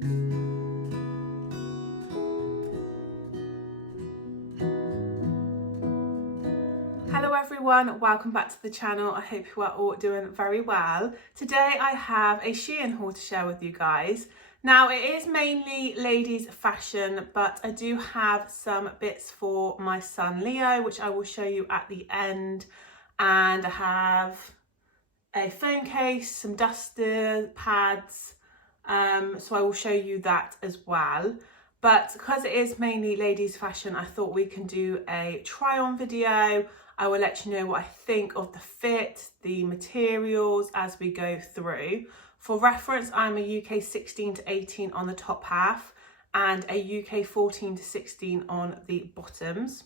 Hello everyone, welcome back to the channel. I hope you are all doing very well. Today I have a SHEIN haul to share with you guys. Now it is mainly ladies fashion, but I do have some bits for my son Leo, which I will show you at the end. And I have a phone case, some duster pads, so I will show you that as well. But because it is mainly ladies fashion, I thought we can do a try on video. I will let you know what I think of the fit, the materials as we go through. For reference, I'm a UK 16 to 18 on the top half and a UK 14 to 16 on the bottoms.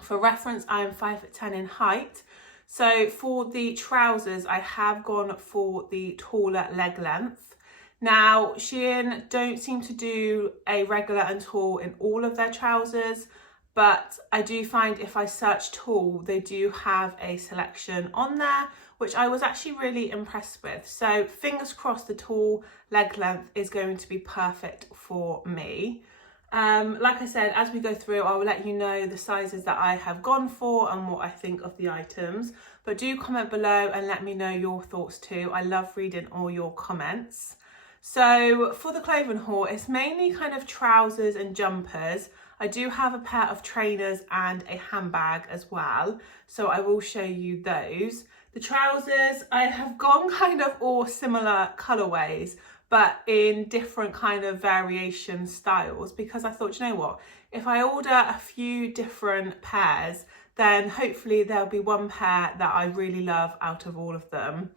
For reference, I'm 5'10" in height. So for the trousers, I have gone for the taller leg length. Now, SHEIN don't seem to do a regular and tall in all of their trousers, but I do find if I search tall, they do have a selection on there, which I was actually really impressed with. So fingers crossed the tall leg length is going to be perfect for me. Like I said, as we go through, I will let you know the sizes that I have gone for and what I think of the items. But do comment below and let me know your thoughts too. I love reading all your comments. So for the clothing haul, it's mainly kind of trousers and jumpers. I do have a pair of trainers and a handbag as well, so I will show you those. The trousers, I have gone kind of all similar colourways, but in different kind of variation styles, because I thought, you know what, if I order a few different pairs, then hopefully there'll be one pair that I really love out of all of them.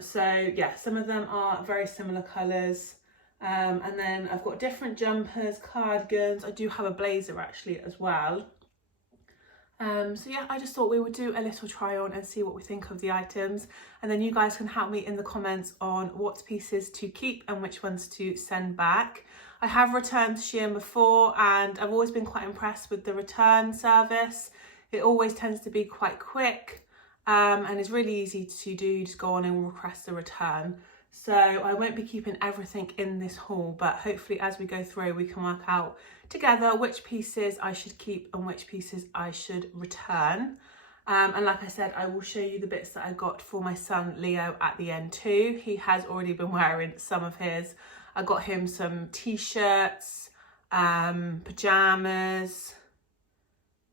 So yeah, some of them are very similar colours. And then I've got different jumpers, cardigans. I do have a blazer actually as well. So yeah, I just thought we would do a little try on and see what we think of the items. And then you guys can help me in the comments on what pieces to keep and which ones to send back. I have returned to SHEIN before and I've always been quite impressed with the return service. It always tends to be quite quick and it's really easy to do. You just go on and request a return. So I won't be keeping everything in this haul, but hopefully as we go through we can work out together which pieces I should keep and which pieces I should return. And like I said, I will show you the bits that I got for my son Leo at the end too. He has already been wearing some of his. I got him some t-shirts, pajamas,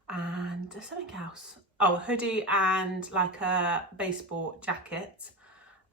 and something else. Oh, a hoodie and like a baseball jacket.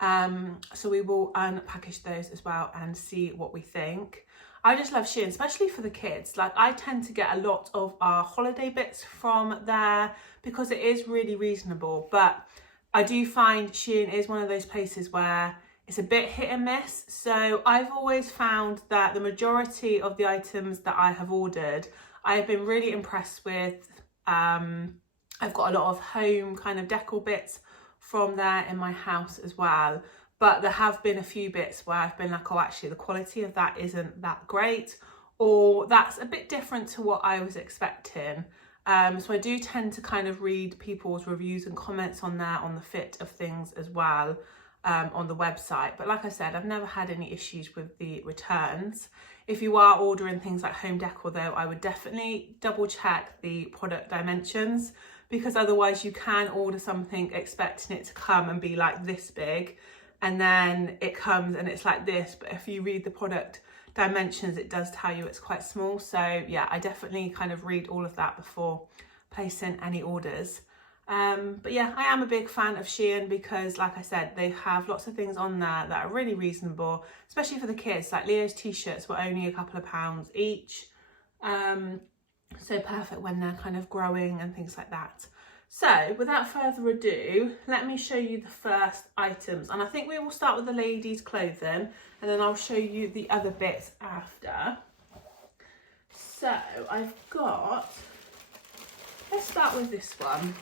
So we will unpackage those as well and see what we think. I just love SHEIN, especially for the kids. Like I tend to get a lot of our holiday bits from there because it is really reasonable. But I do find SHEIN is one of those places where it's a bit hit and miss. So I've always found that the majority of the items that I have ordered, I've been really impressed with. I've got a lot of home kind of decor bits from there in my house as well, but there have been a few bits where I've been like, oh actually the quality of that isn't that great, or that's a bit different to what I was expecting. So I do tend to kind of read people's reviews and comments on there on the fit of things as well on the website. But like I said, I've never had any issues with the returns. If you are ordering things like home decor though, I would definitely double check the product dimensions, because otherwise you can order something expecting it to come and be like this big, and then it comes and it's like this. But if you read the product dimensions, it does tell you it's quite small. So yeah, I definitely kind of read all of that before placing any orders. But yeah, I am a big fan of SHEIN because like I said, they have lots of things on there that are really reasonable, especially for the kids. Like Leo's t-shirts were only a couple of pounds each. So perfect when they're kind of growing and things like that. So without further ado, let me show you the first items. And I think we will start with the ladies' clothing and then I'll show you the other bits after. So I've got, let's start with this one.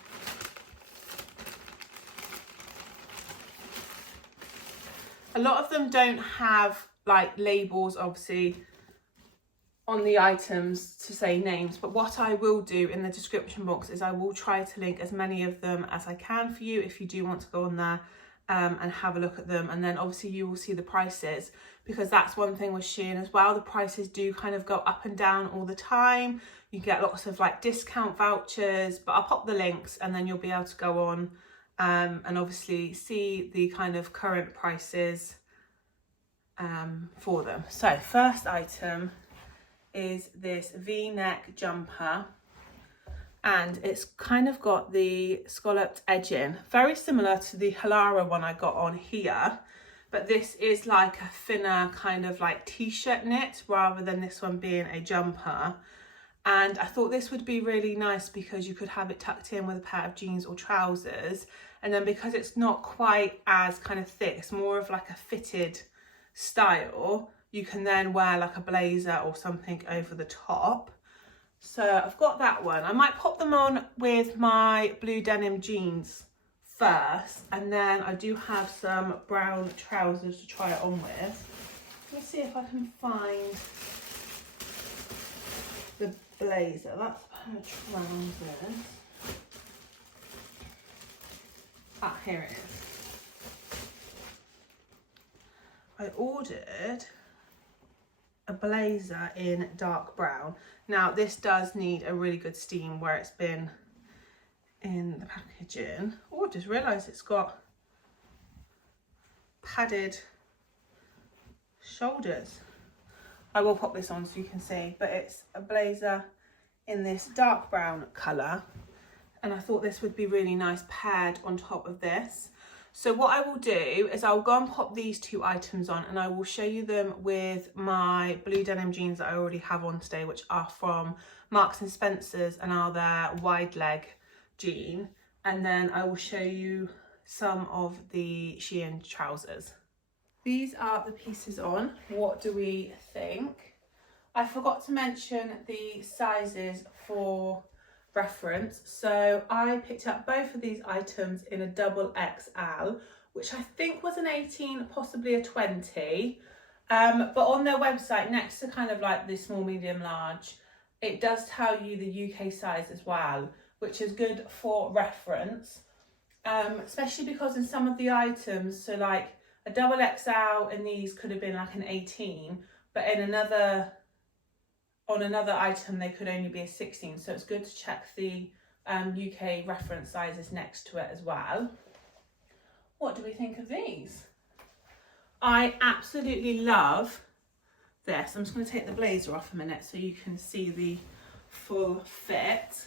A lot of them don't have like labels, obviously, on the items to say names, but what I will do in the description box is I will try to link as many of them as I can for you if you do want to go on there and have a look at them. And then obviously you will see the prices, because that's one thing with Shein as well. The prices do kind of go up and down all the time. You get lots of like discount vouchers, but I'll pop the links and then you'll be able to go on and obviously see the kind of current prices for them. So first item is this V-neck jumper, and it's kind of got the scalloped edging, very similar to the Halara one I got on here, but this is like a thinner kind of like t-shirt knit rather than this one being a jumper. And I thought this would be really nice because you could have it tucked in with a pair of jeans or trousers, and then because it's not quite as kind of thick, it's more of like a fitted style, you can then wear like a blazer or something over the top. So I've got that one. I might pop them on with my blue denim jeans first, and then I do have some brown trousers to try it on with. Let me see if I can find the blazer. That's a pair of trousers. Ah, here it is. I ordered a blazer in dark brown. Now this does need a really good steam where it's been in the packaging. Oh, I just realised it's got padded shoulders. I will pop this on so you can see, but it's a blazer in this dark brown colour, and I thought this would be really nice paired on top of this. So what I will do is I'll go and pop these two items on, and I will show you them with my blue denim jeans that I already have on today, which are from Marks and Spencer's and are their wide leg jean. And then I will show you some of the Shein trousers. These are the pieces on. What do we think? I forgot to mention the sizes for reference. So I picked up both of these items in a double XL, which I think was an 18, possibly a 20. But on their website, next to kind of like the small, medium, large, it does tell you the UK size as well, which is good for reference. Especially because in some of the items, so like a double XL in these could have been like an 18, but in on another item they could only be a 16, so it's good to check the UK reference sizes next to it as well. What do we think of these? I absolutely love this. I'm just going to take the blazer off a minute so you can see the full fit.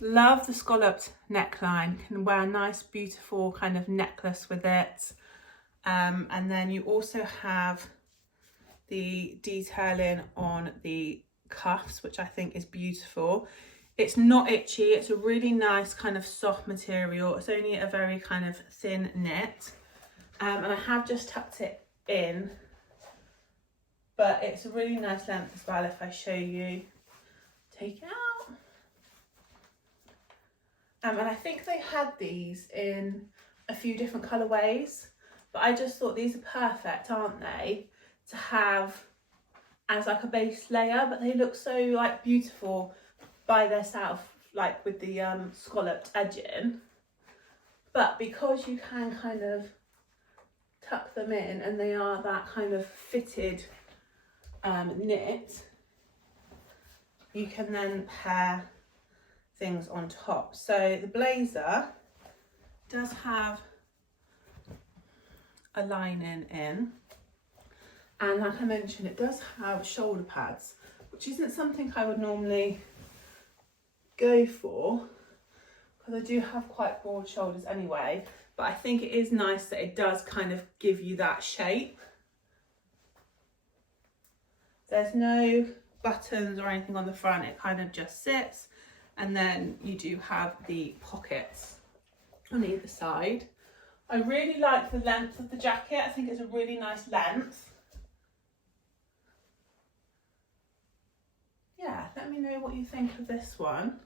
Love the scalloped neckline. Can wear a nice beautiful kind of necklace with it, and then you also have the detailing on the cuffs, which I think is beautiful. It's not itchy, it's a really nice kind of soft material. It's only a very kind of thin knit, and I have just tucked it in, but it's a really nice length as well. If I show you, take it out. And I think they had these in a few different colourways, but I just thought these are perfect, aren't they, to have as like a base layer, but they look so like beautiful by themselves, like with the scalloped edging. But because you can kind of tuck them in and they are that kind of fitted knit, you can then pair things on top. So the blazer does have a lining in, and like I mentioned, it does have shoulder pads, which isn't something I would normally go for because I do have quite broad shoulders anyway, but I think it is nice that it does kind of give you that shape. There's no buttons or anything on the front, it kind of just sits, and then you do have the pockets on either side. I really like the length of the jacket. I think it's a really nice length. Yeah, let me know what you think of this one.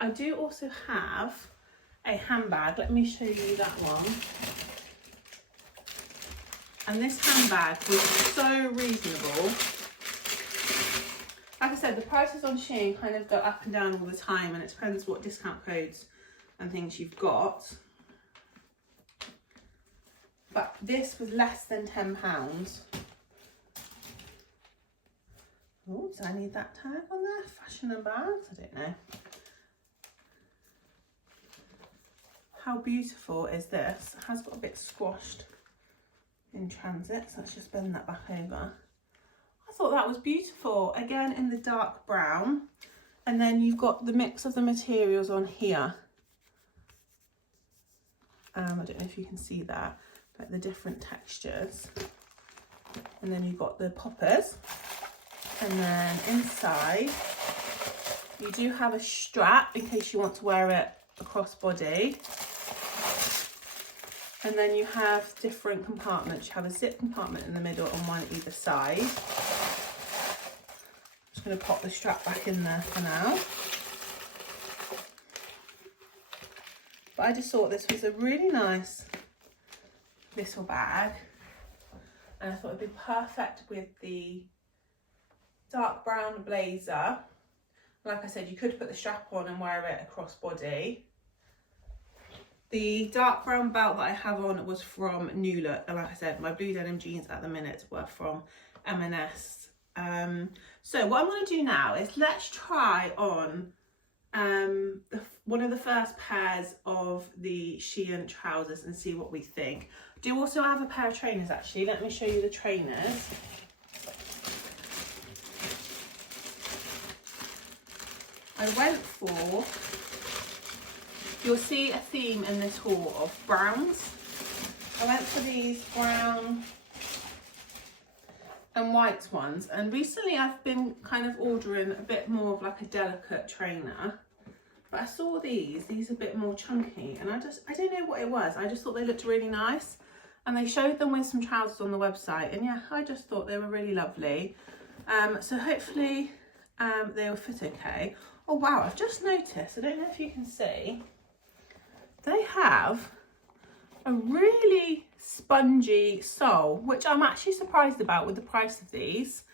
I do also have a handbag. Let me show you that one. And this handbag was so reasonable. Like I said, the prices on Shein kind of go up and down all the time, and it depends what discount codes and things you've got. but this was less than £10. Oh, does I need that tag on there? Fashion and bags? I don't know. How beautiful is this? It has got a bit squashed in transit, so let's just bend that back over. I thought that was beautiful. Again, in the dark brown. And then you've got the mix of the materials on here. I don't know if you can see that, but the different textures. And then you've got the poppers. And then inside, you do have a strap in case you want to wear it across body. And then you have different compartments. You have a zip compartment in the middle and one either side. I'm just going to pop the strap back in there for now. But I just thought this was a really nice little bag. And I thought it'd be perfect with the dark brown blazer. Like I said, you could put the strap on and wear it across body. The dark brown belt that I have on was from New Look, and like I said, my blue denim jeans at the minute were from M&S. So what I'm going to do now is let's try on one of the first pairs of the SHEIN trousers and see what we think. I do also have a pair of trainers actually. Let me show you the trainers. I went for, you'll see a theme in this haul of browns. I went for these brown and white ones, and recently I've been kind of ordering a bit more of like a delicate trainer, but I saw these are a bit more chunky, and I don't know what it was, I just thought they looked really nice, and they showed them with some trousers on the website, and yeah, I just thought they were really lovely. So hopefully they will fit okay. Oh wow, I've just noticed, I don't know if you can see, they have a really spongy sole, which I'm actually surprised about with the price of these.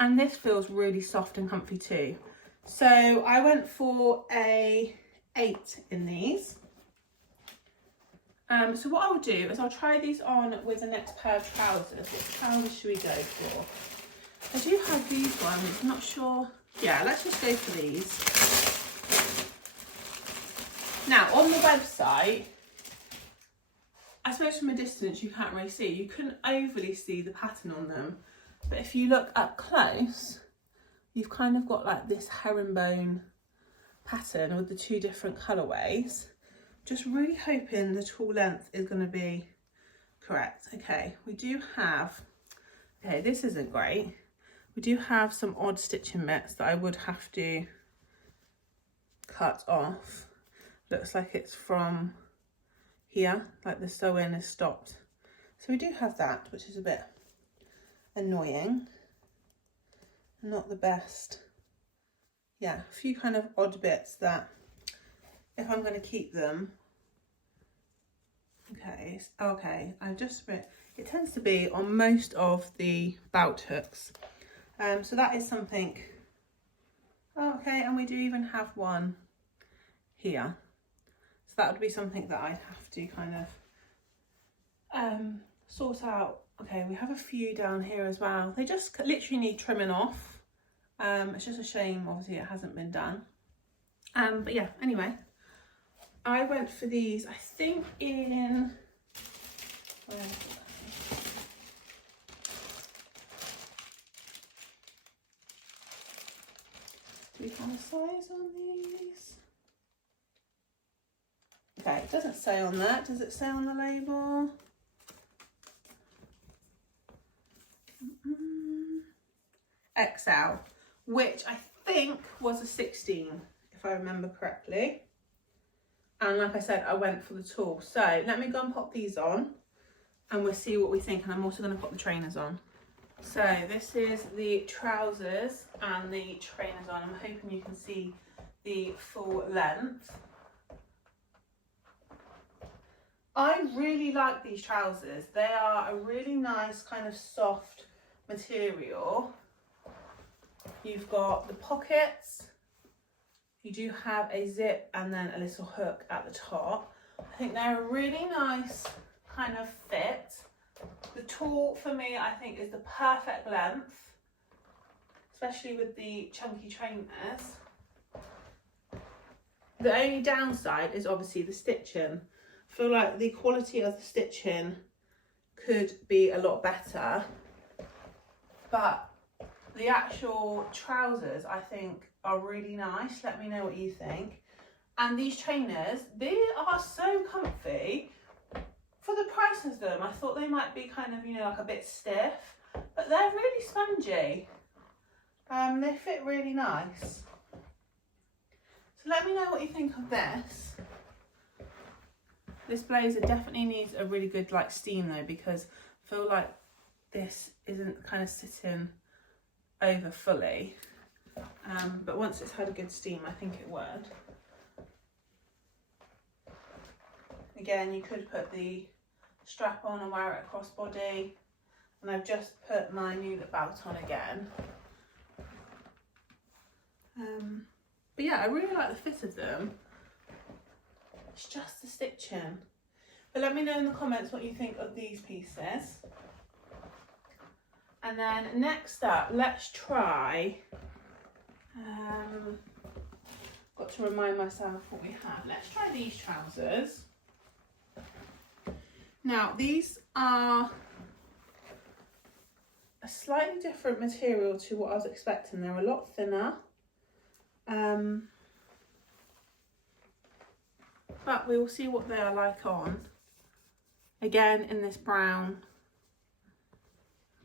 And this feels really soft and comfy too. So I went for a 8 in these. So what I'll do is I'll try these on with the next pair of trousers. What trousers should we go for? I do have these ones, I'm not sure. Yeah, let's just go for these. Now, on the website, I suppose from a distance you can't really see. You couldn't overly see the pattern on them. But if you look up close, you've kind of got like this herringbone pattern with the two different colourways. Just really hoping the tall length is going to be correct. Okay, we do have, okay, this isn't great. We do have some odd stitching bits that I would have to cut off. Looks like it's from here, like the sew-in is stopped. So we do have that, which is a bit annoying. Not the best. Yeah, a few kind of odd bits that if I'm going to keep them. Okay, I just, it tends to be on most of the belt hooks. So that is something. Okay, and we do even have one here. So that would be something that I'd have to kind of sort out. Okay, we have a few down here as well. They just literally need trimming off. It's just a shame, obviously, it hasn't been done. But yeah, anyway, I went for these, I think in, where is it? Do we have a size on these? Okay, it doesn't say on that. Does it say on the label? XL, which I think was a 16, if I remember correctly. And like I said, I went for the tall. So let me go and pop these on and we'll see what we think. And I'm also going to pop the trainers on. So this is the trousers and the trainers on. I'm hoping you can see the full length. I really like these trousers. They are a really nice kind of soft material. You've got the pockets. You do have a zip and then a little hook at the top. I think they're a really nice kind of fit. tall for me, I think, is the perfect length, especially with the chunky trainers. The only downside is obviously the stitching. I feel like the quality of the stitching could be a lot better, but the actual trousers I think are really nice. Let me know what you think. And these trainers, they are so comfy. For the price of them, I thought they might be kind of, you know, like a bit stiff, but they're really spongy. They fit really nice. So let me know what you think of this. This blazer definitely needs a really good like steam though, because I feel like this isn't kind of sitting over fully. But once it's had a good steam, I think it would. Again, you could put the strap on and wear it across body. And I've just put my new belt on again. But yeah, I really like the fit of them. It's just the stitching. But let me know in the comments what you think of these pieces. And then next up, let's try, got to remind myself what we have. Let's try these trousers. Now, these are a slightly different material to what I was expecting. They're a lot thinner. But we will see what they are like on. Again, in this brown.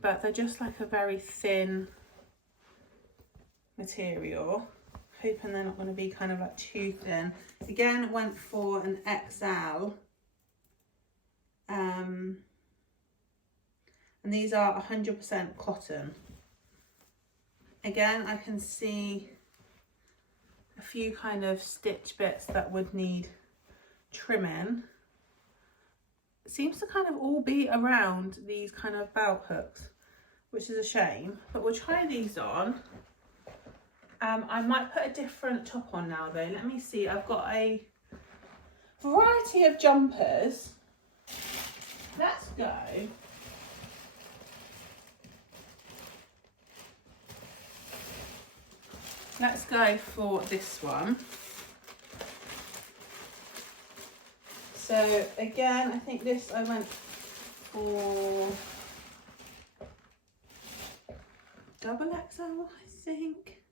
But they're just like a very thin material. Hoping they're not going to be kind of like too thin. Again, went for an XL. And these are 100% cotton. Again, I can see a few kind of stitch bits that would need trimming. It seems to kind of all be around these kind of belt hooks, which is a shame, but we'll try these on. I might put a different top on now though. Let me see, I've got a variety of jumpers. Let's go. Let's go for this one. So again, I think this I went for double XL, I think.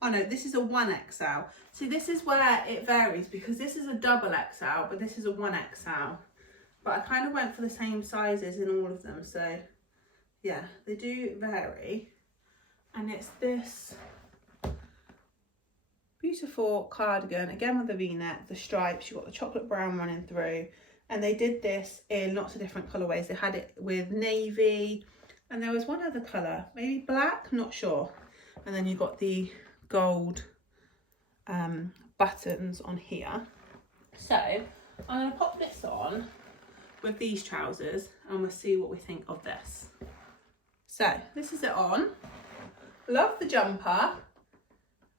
Oh no, this is a 1XL. See, this is where it varies because this is a double XL, but this is a 1XL. But I kind of went for the same sizes in all of them, so yeah, they do vary. And it's this beautiful cardigan, again with the V-neck, the stripes, you've got the chocolate brown running through. And they did this in lots of different colourways. They had it with navy, and there was one other colour, maybe black, not sure. And then you've got the gold buttons on here. So I'm going to pop this on with these trousers and we'll see what we think of this. So this is it on. Love the jumper.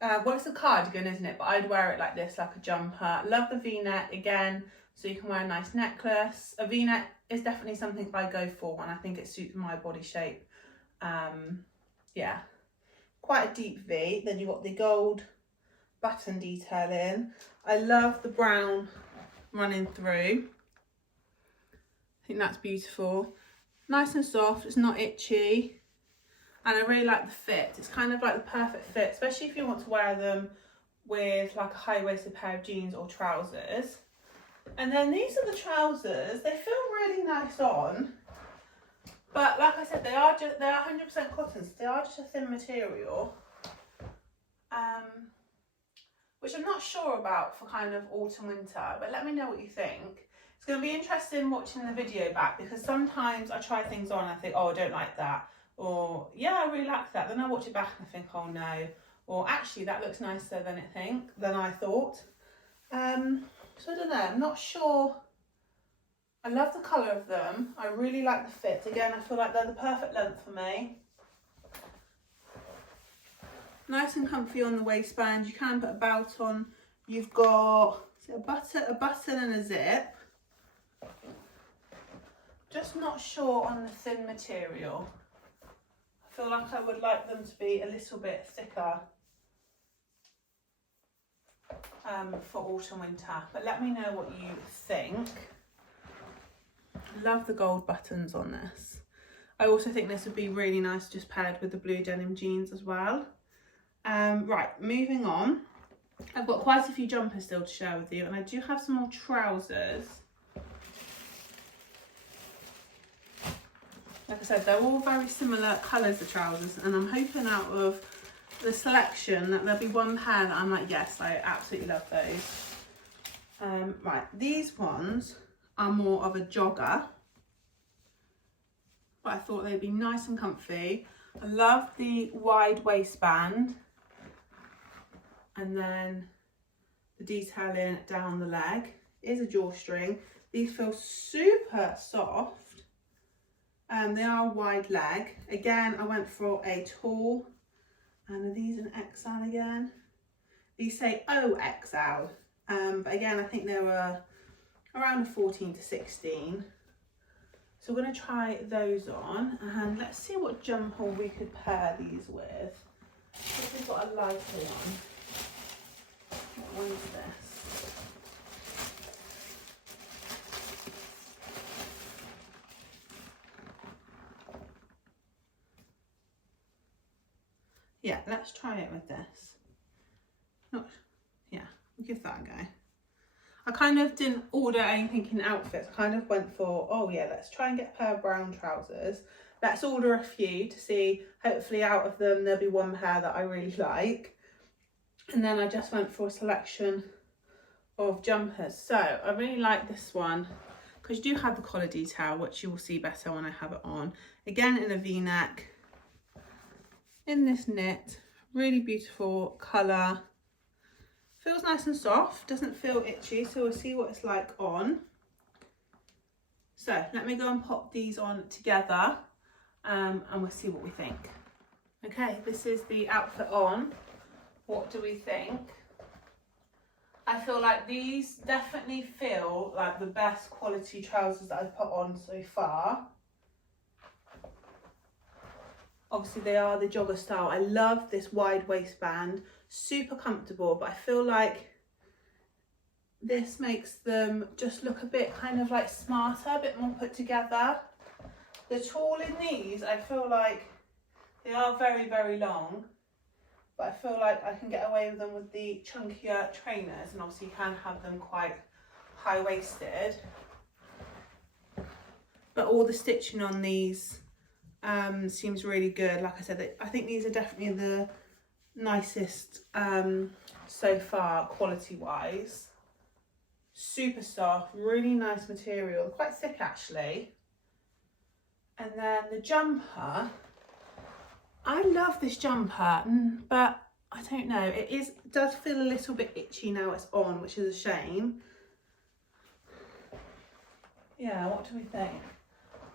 Well, it's a cardigan, isn't it? But I'd wear it like this, like a jumper. Love the V-neck again, so you can wear a nice necklace. A V-neck is definitely something I go for, and I think it suits my body shape. Yeah, quite a deep V. Then you've got the gold button detailing. I love the brown running through. I think that's beautiful. Nice and soft, it's not itchy. And I really like the fit. It's kind of like the perfect fit, especially if you want to wear them with like a high-waisted pair of jeans or trousers. And then these are the trousers. They feel really nice on. But like I said, they are 100% cotton, so they are just a thin material. Which I'm not sure about for kind of autumn winter, but let me know what you think. It's going to be interesting watching the video back, because sometimes I try things on and I think, oh, I don't like that. Or, yeah, I really like that. Then I watch it back and I think, oh no. Or actually, that looks nicer than I thought. So I don't know, I'm not sure. I love the colour of them. I really like the fit. Again, I feel like they're the perfect length for me. Nice and comfy on the waistband. You can put a belt on You've got a button and a zip. Just not sure on the thin material. I feel like I would like them to be a little bit thicker for autumn winter, but let me know what you think. Love the gold buttons on this. I also think this would be really nice just paired with the blue denim jeans as well. Right, moving on. I've got quite a few jumpers still to share with you, and I do have some more trousers. Like I said, they're all very similar colours, the trousers, and I'm hoping out of the selection that there'll be one pair that I'm like, yes, I absolutely love those. Right, these ones are more of a jogger, but I thought they'd be nice and comfy. I love the wide waistband and then the detailing down the leg. It is a drawstring. These feel super soft. They are a wide leg. Again, I went for a tall. And are these an XL again? These say OXL. But again, I think they were around a 14 to 16. So we're going to try those on. And let's see what jumper we could pair these with. If we've got a lighter one. What one is this? Yeah, let's try it with this. Yeah, we'll give that a go. I kind of didn't order anything in outfits. I kind of went for, oh yeah, let's try and get a pair of brown trousers. Let's order a few to see, hopefully out of them there'll be one pair that I really like. And then I just went for a selection of jumpers. So I really like this one because you do have the collar detail, which you will see better when I have it on. Again, in a V-neck. In this knit, really beautiful colour. Feels nice and soft, doesn't feel itchy, so we'll see what it's like on. So let me go and pop these on together and we'll see what we think. Okay, this is the outfit on. What do we think? I feel like these definitely feel like the best quality trousers that I've put on so far. Obviously they are the jogger style. I love this wide waistband, super comfortable, but I feel like this makes them just look a bit kind of like smarter, a bit more put together. The tall in these, I feel like they are very, very long, but I feel like I can get away with them with the chunkier trainers, and obviously you can have them quite high-waisted. But all the stitching on these seems really good. Like I said, I think these are definitely the nicest so far quality wise. Super soft, really nice material, quite thick actually. And then the jumper, I love this jumper, but I don't know, it does feel a little bit itchy now it's on, which is a shame. Yeah, what do we think?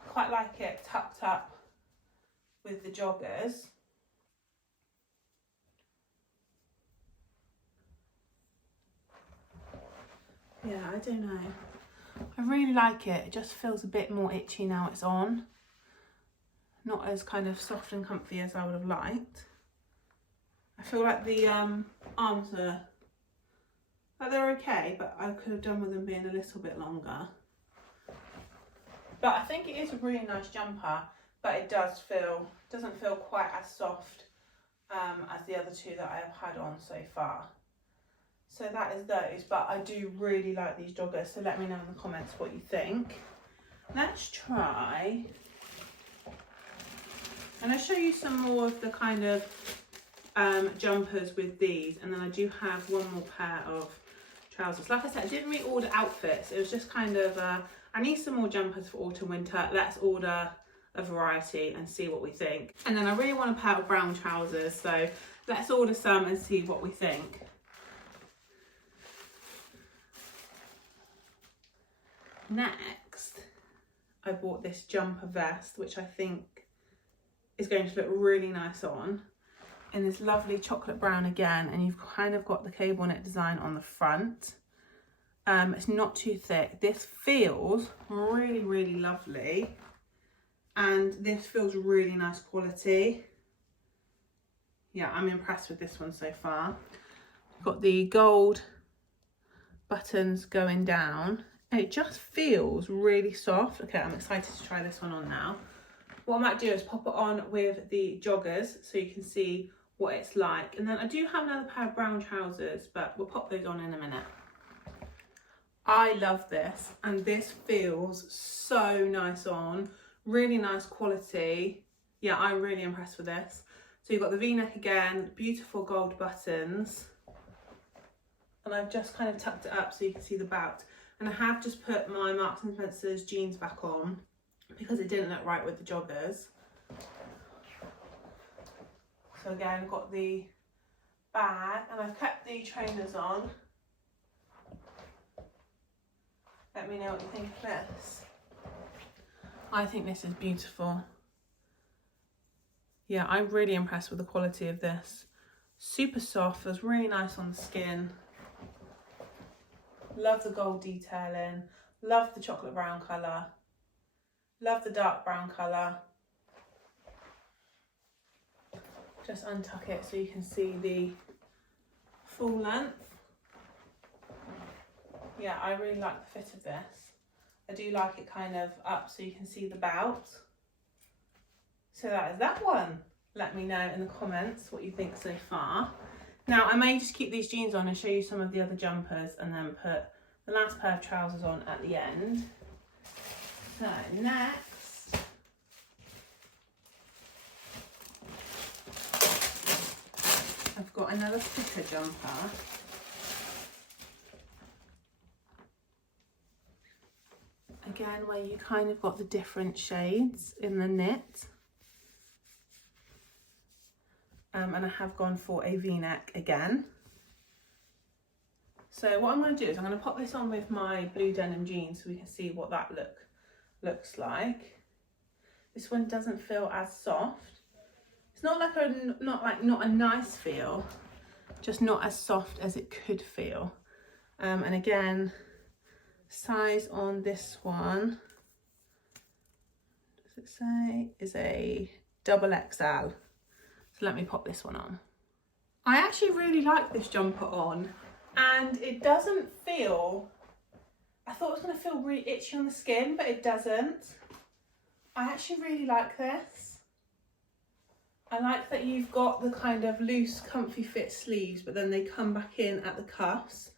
Quite like it tucked up with the joggers. Yeah, I don't know. I really like it. It just feels a bit more itchy now it's on. Not as kind of soft and comfy as I would have liked. I feel like the arms are, like they're okay, but I could have done with them being a little bit longer. But I think it is a really nice jumper, but it doesn't feel quite as soft as the other two that I have had on so far. So that is those, but I do really like these joggers, so let me know in the comments what you think. Let's try, and I'll show you some more of the kind of jumpers with these, and then I do have one more pair of trousers. Like I said, I didn't really order outfits, it was just kind of, I need some more jumpers for autumn winter, let's order a variety and see what we think. And then I really want a pair of brown trousers, so let's order some and see what we think. Next, I bought this jumper vest, which I think is going to look really nice on. in this lovely chocolate brown again, and you've kind of got the cable knit design on the front. It's not too thick. This feels really, really lovely, and this feels really nice quality. Yeah, I'm impressed with this one so far. Got the gold buttons going down, and it just feels really soft. Okay, I'm excited to try this one on now. What I might do is pop it on with the joggers so you can see what it's like, and then I do have another pair of brown trousers, but we'll pop those on in a minute. I love this, and this feels so nice on, really nice quality. Yeah, I'm really impressed with this. So you've got the V-neck again, beautiful gold buttons, and I've just kind of tucked it up so you can see the bout. And I have just put my Marks & Spencer's jeans back on because it didn't look right with the joggers. So again, I've got the bag, and I've kept the trainers on. Let me know what you think of this. I think this is beautiful. Yeah, I'm really impressed with the quality of this. Super soft, feels really nice on the skin. Love the gold detailing. Love the chocolate brown colour. Love the dark brown colour. Just untuck it so you can see the full length. Yeah, I really like the fit of this. I do like it kind of up so you can see the bout. So that is that one. Let me know in the comments what you think so far. Now, I may just keep these jeans on and show you some of the other jumpers, and then put the last pair of trousers on at the end. So next, I've got another sticker jumper. Again, where you kind of got the different shades in the knit. And I have gone for a V-neck again. So what I'm going to do is I'm going to pop this on with my blue denim jeans so we can see what that looks like. This one doesn't feel as soft. It's not a nice feel, just not as soft as it could feel. And again, size on this one, does it say, is a XXL. So let me pop this one on. I actually really like this jumper on, and it doesn't feel, I thought it was going to feel really itchy on the skin, but it doesn't. I actually really like this. I like that you've got the kind of loose, comfy fit sleeves, but then they come back in at the cuffs.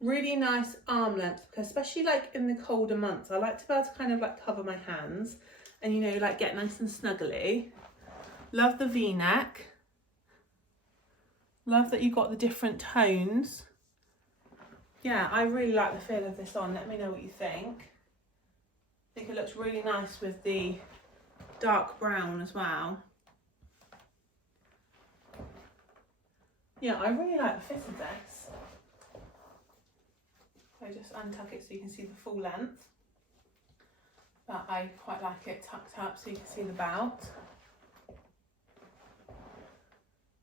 Really nice arm length, because especially like in the colder months, I like to be able to kind of like cover my hands and, you know, like get nice and snuggly. Love the V-neck. Love that you've got the different tones. Yeah, I really like the feel of this on. Let me know what you think. I think it looks really nice with the dark brown as well. Yeah, I really like the fit of this. I just untuck it so you can see the full length. But I quite like it tucked up so you can see the bout.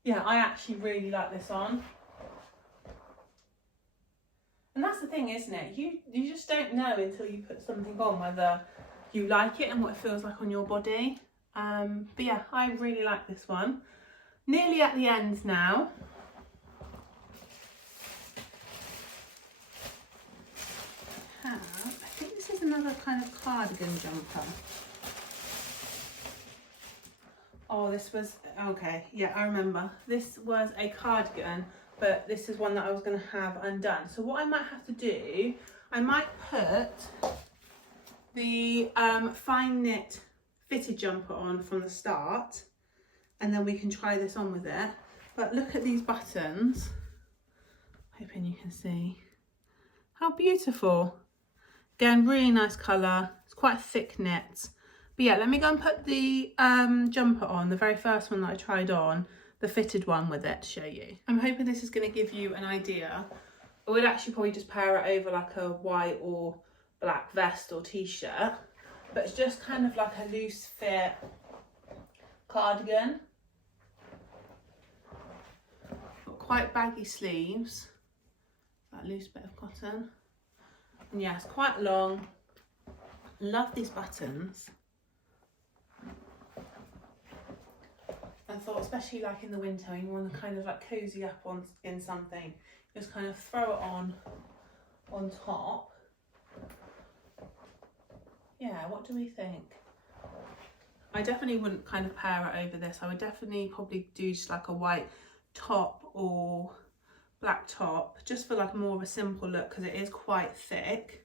Yeah, I actually really like this on. And that's the thing, isn't it? You just don't know until you put something on whether you like it and what it feels like on your body. But yeah, I really like this one. Nearly at the end now. I think this is another kind of cardigan jumper. Oh, this was, okay, yeah, I remember. This was a cardigan, but this is one that I was going to have undone. So what I might have to do, I might put the fine knit fitted jumper on from the start, and then we can try this on with it. But look at these buttons. Hoping you can see. How beautiful. Again, really nice colour. It's quite a thick knit. But yeah, let me go and put the jumper on, the very first one that I tried on, the fitted one with it to show you. I'm hoping this is going to give you an idea. I would actually probably just pair it over like a white or black vest or t-shirt, but it's just kind of like a loose fit cardigan. quite baggy sleeves, that loose bit of cotton. And yeah, it's quite long. Love these buttons. I thought, especially like in the winter, when you want to kind of like cozy up in something, just kind of throw it on top. Yeah, what do we think? I definitely wouldn't kind of pair it over this. I would definitely probably do just like a white top or black top, just for like more of a simple look, because it is quite thick.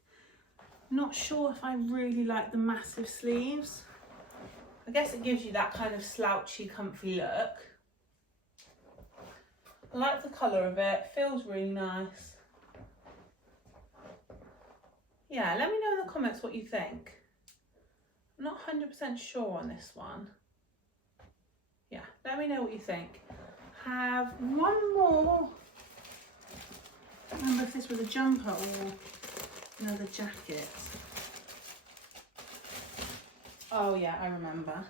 Not sure if I really like the massive sleeves. I guess it gives you that kind of slouchy, comfy look. I like the colour of it, feels really nice. Yeah, let me know in the comments what you think. I'm not 100% sure on this one. Yeah, let me know what you think. Have one more. I don't remember if this was a jumper or another jacket. Oh yeah, I remember.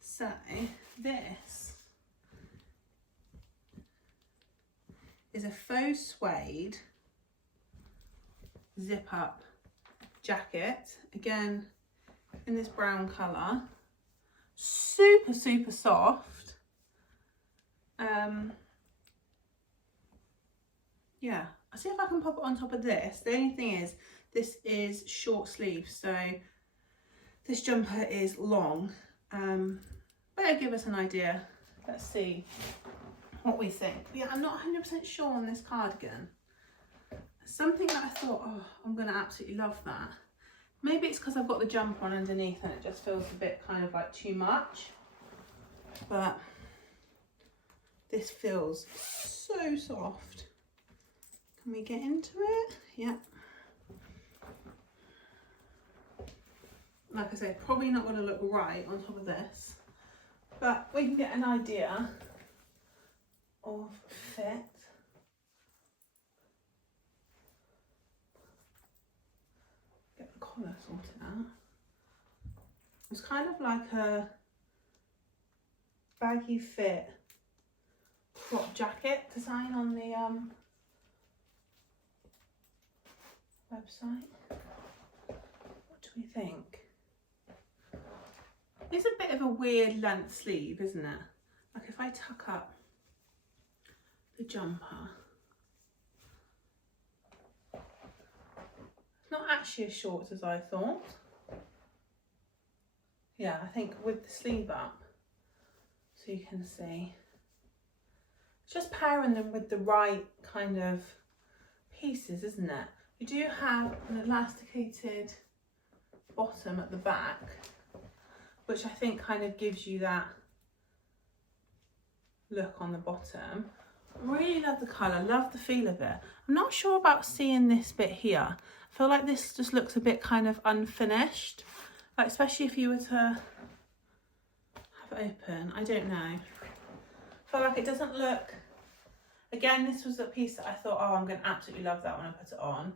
So this is a faux suede zip up jacket, again in this brown colour, super soft. Yeah, I'll see if I can pop it on top of this. The only thing is, this is short sleeve, so this jumper is long, but it'll give us an idea. Let's see what we think. But yeah, I'm not 100% sure on this cardigan. Something that I thought, oh, I'm gonna absolutely love that. Maybe it's because I've got the jumper on underneath and it just feels a bit kind of like too much. But this feels so soft. Can we get into it? Yeah. Like I say, probably not going to look right on top of this, but we can get an idea of fit. Get the collar sorted out. It's kind of like a baggy fit crop jacket design on the website. What do we think? It's a bit of a weird length sleeve, isn't it? Like if I tuck up the jumper, it's not actually as short as I thought. Yeah, I think with the sleeve up, so you can see, it's just pairing them with the right kind of pieces, isn't it? You do have an elasticated bottom at the back, which I think kind of gives you that look on the bottom. Really love the colour, love the feel of it. I'm not sure about seeing this bit here. I feel like this just looks a bit kind of unfinished, like especially if you were to have it open. I don't know. I feel like it doesn't look, again, this was a piece that I thought, oh, I'm going to absolutely love that when I put it on,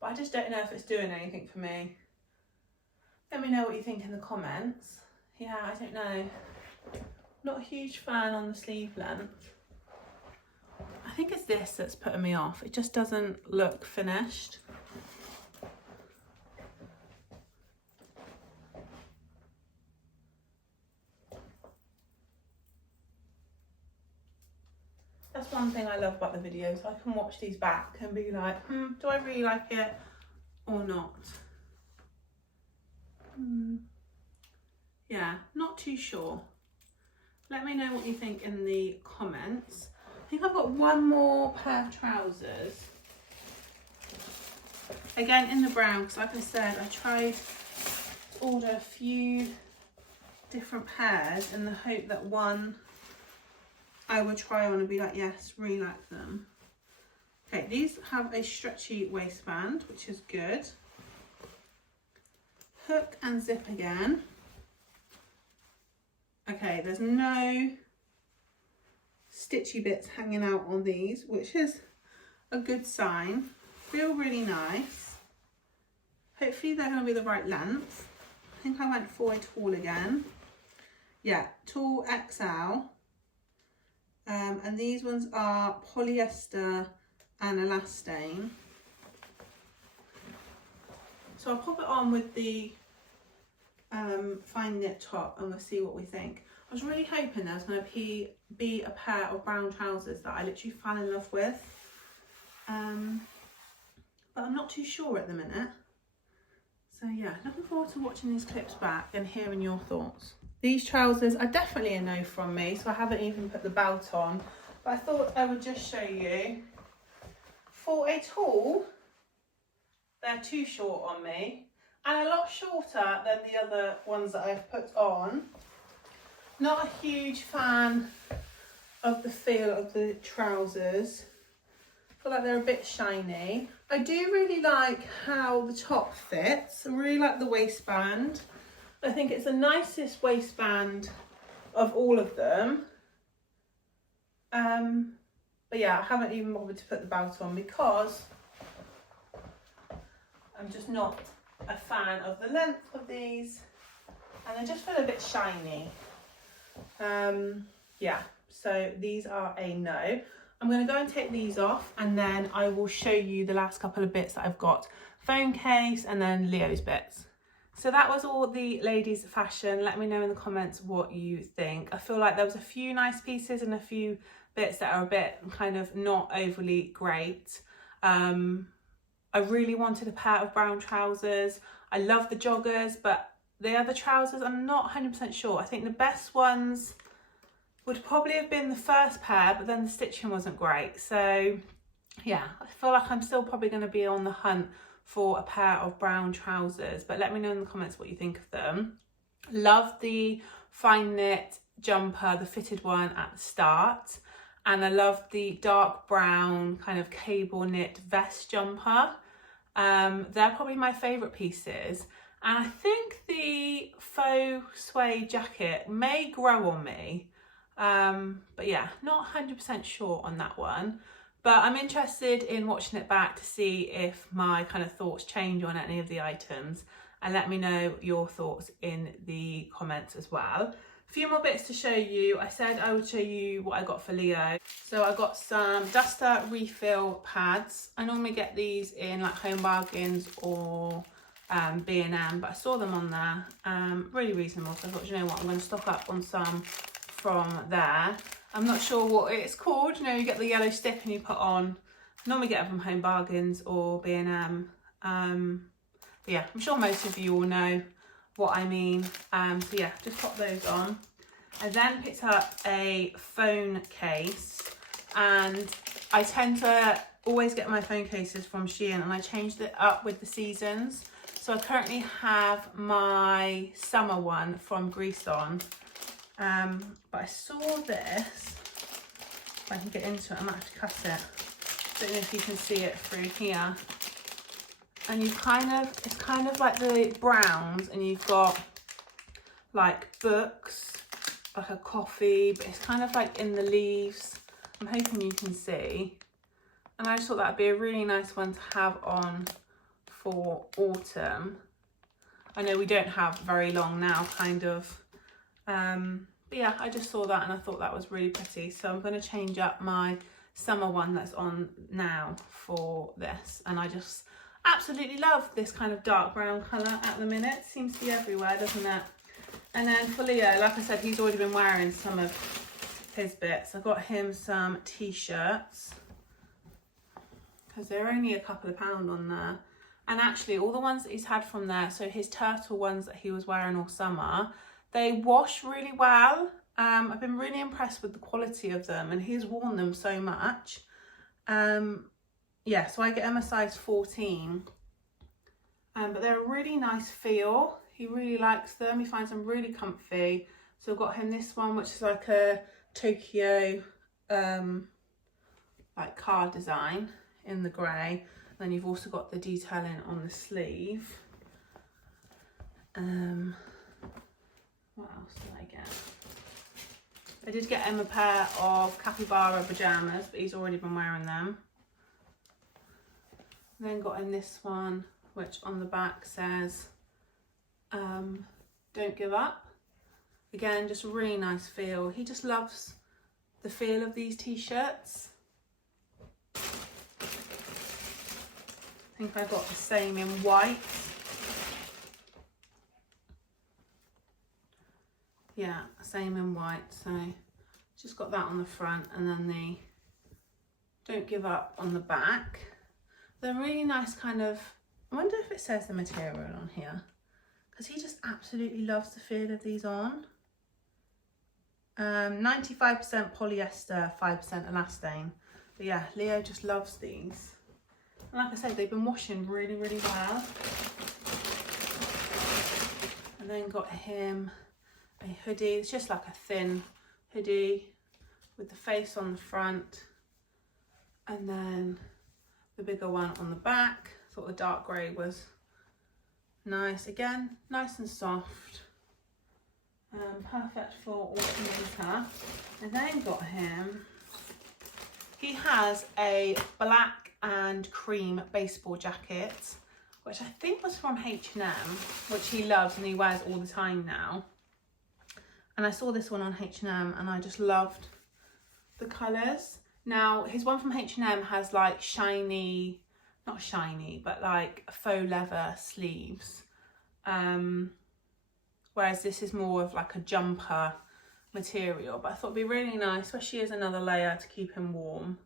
but I just don't know if it's doing anything for me. Let me know what you think in the comments. Yeah, I don't know. Not a huge fan on the sleeve length. I think it's this that's putting me off. It just doesn't look finished. That's one thing I love about the videos. I can watch these back and be like, do I really like it or not? Yeah, not too sure. Let me know what you think in the comments. I think I've got one more pair of trousers. Again, in the brown, because like I said, I tried to order a few different pairs in the hope that one I would try on and be like, yes, really like them. Okay, these have a stretchy waistband, which is good. Hook and zip again. Okay, there's no stitchy bits hanging out on these, which is a good sign. Feel really nice. Hopefully they're going to be the right length. I think I went for a tall again. Yeah, tall XL. And these ones are polyester and elastane. So I'll pop it on with the fine knit top and we'll see what we think. I was really hoping there was going to be a pair of brown trousers that I literally fell in love with. But I'm not too sure at the minute. So yeah, looking forward to watching these clips back and hearing your thoughts. These trousers are definitely a no from me, so I haven't even put the belt on. But I thought I would just show you. For a tall, they're too short on me. And a lot shorter than the other ones that I've put on. Not a huge fan of the feel of the trousers. I feel like they're a bit shiny. I do really like how the top fits. I really like the waistband. I think it's the nicest waistband of all of them. But yeah, I haven't even bothered to put the belt on because I'm just not a fan of the length of these, and they just feel a bit shiny. Yeah, so these are a no. I'm going to go and take these off and then I will show you the last couple of bits that I've got. Phone case and then Leo's bits. So that was all the ladies fashion. Let me know in the comments what you think. I feel like there was a few nice pieces and a few bits that are a bit kind of not overly great. I really wanted a pair of brown trousers. I love the joggers, but the other trousers I'm not 100% sure. I think the best ones would probably have been the first pair, but then the stitching wasn't great. So yeah, I feel like I'm still probably going to be on the hunt for a pair of brown trousers, but let me know in the comments what you think of them. Love the fine knit jumper, the fitted one at the start, and I love the dark brown kind of cable knit vest jumper. They're probably my favourite pieces, and I think the faux suede jacket may grow on me. But yeah, not 100% sure on that one, but I'm interested in watching it back to see if my kind of thoughts change on any of the items, and let me know your thoughts in the comments as well. A few more bits to show you. I said I would show you what I got for Leo. So I got some duster refill pads. I normally get these in like Home Bargains or B&M, but I saw them on there, really reasonable, so I thought, you know what, I'm going to stock up on some from there. I'm not sure what it's called, you know, you get the yellow stick and you put on. I normally get them from Home Bargains or B&M. But yeah, I'm sure most of you all know what I mean. So yeah, just pop those on. I then picked up a phone case, and I tend to always get my phone cases from SHEIN, and I changed it up with the seasons. So I currently have my summer one from Grease On. But I saw this, if I can get into it, I might have to cut it. Don't know if you can see it through here. And it's kind of like the browns, and you've got like books, like a coffee, but it's kind of like in the leaves. I'm hoping you can see. And I just thought that'd be a really nice one to have on for autumn. I know we don't have very long now, kind of. But yeah, I just saw that and I thought that was really pretty. So I'm going to change up my summer one that's on now for this. And I just absolutely love this kind of dark brown colour at the minute. Seems to be everywhere, doesn't it? And then for Leo, like I said, he's already been wearing some of his bits. I got him some t-shirts because they're only a couple of pounds on there. And actually all the ones that he's had from there, so his turtle ones that he was wearing all summer, they wash really well. I've been really impressed with the quality of them, and he's worn them so much. Yeah, so I get him a size 14. But they're a really nice feel. He really likes them. He finds them really comfy. So I've got him this one, which is like a Tokyo like card design in the grey. Then you've also got the detailing on the sleeve. What else did I get? I did get him a pair of capybara pyjamas, but he's already been wearing them. Then got him this one, which on the back says, don't give up. Again, just a really nice feel. He just loves the feel of these t-shirts. I think I got the same in white. Yeah, same in white. So just got that on the front, and then the Don't Give Up on the back. They're really nice kind of, I wonder if it says the material on here, because he just absolutely loves the feel of these on. 95% polyester, 5% elastane. But yeah, Leo just loves these. And like I said, they've been washing really, really well. And then got him a hoodie. It's just like a thin hoodie with the face on the front. And then the bigger one on the back. Thought the dark grey was nice. Again, nice and soft. Perfect for autumn winter. And then got him, he has a black and cream baseball jacket, which I think was from H&M, which he loves and he wears all the time now. And I saw this one on H&M and I just loved the colours. Now his one from H&M has like shiny, not shiny, but like faux leather sleeves. Whereas this is more of like a jumper material, but I thought it'd be really nice, especially as another layer to keep him warm.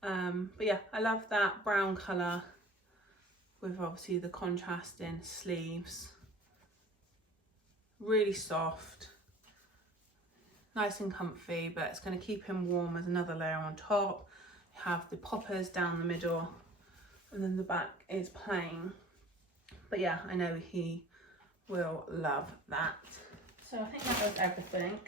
But yeah, I love that brown colour with obviously the contrasting sleeves. Really soft, nice and comfy, but it's going to keep him warm as another layer on top. You have the poppers down the middle, and then the back is plain. But yeah, I know he will love that. So I think that was everything.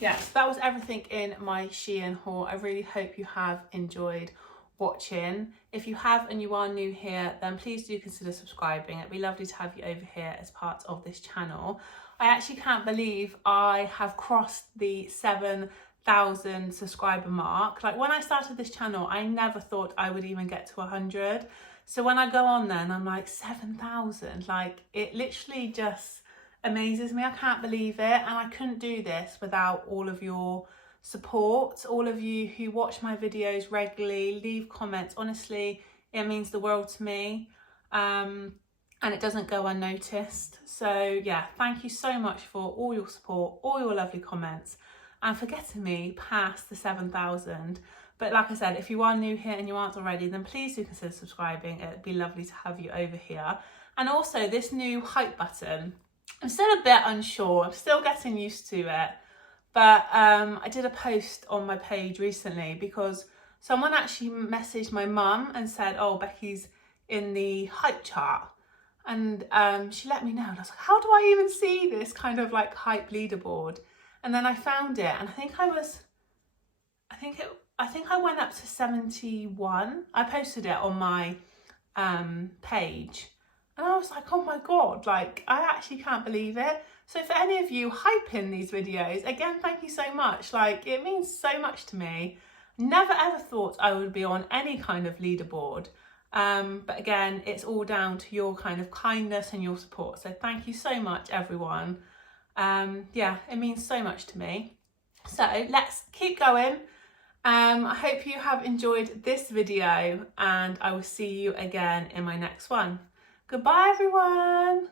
Yes, that was everything in my Shein haul. I really hope you have enjoyed watching. If you have and you are new here, then please do consider subscribing. It'd be lovely to have you over here as part of this channel. I actually can't believe I have crossed the 7,000 subscriber mark. Like when I started this channel, I never thought I would even get to 100. So when I go on then, I'm like 7,000, like it literally just amazes me. I can't believe it. And I couldn't do this without all of your support, all of you who watch my videos regularly, leave comments. Honestly, it means the world to me. And it doesn't go unnoticed. So yeah, thank you so much for all your support, all your lovely comments, and for getting me past the 7,000. But like I said, if you are new here and you aren't already, then please do consider subscribing. It'd be lovely to have you over here. And also this new hype button, I'm still a bit unsure. I'm still getting used to it. But I did a post on my page recently because someone actually messaged my mum and said, oh, Becky's in the hype chart. And she let me know. And I was like, how do I even see this kind of like hype leaderboard? And then I found it, and I think I went up to 71. I posted it on my page, and I was like, oh my God, like I actually can't believe it. So for any of you hyping these videos, again, thank you so much. Like it means so much to me. Never ever thought I would be on any kind of leaderboard. But again, it's all down to your kind of kindness and your support. So thank you so much, everyone. Yeah, it means so much to me. So let's keep going. I hope you have enjoyed this video, and I will see you again in my next one. Goodbye, everyone.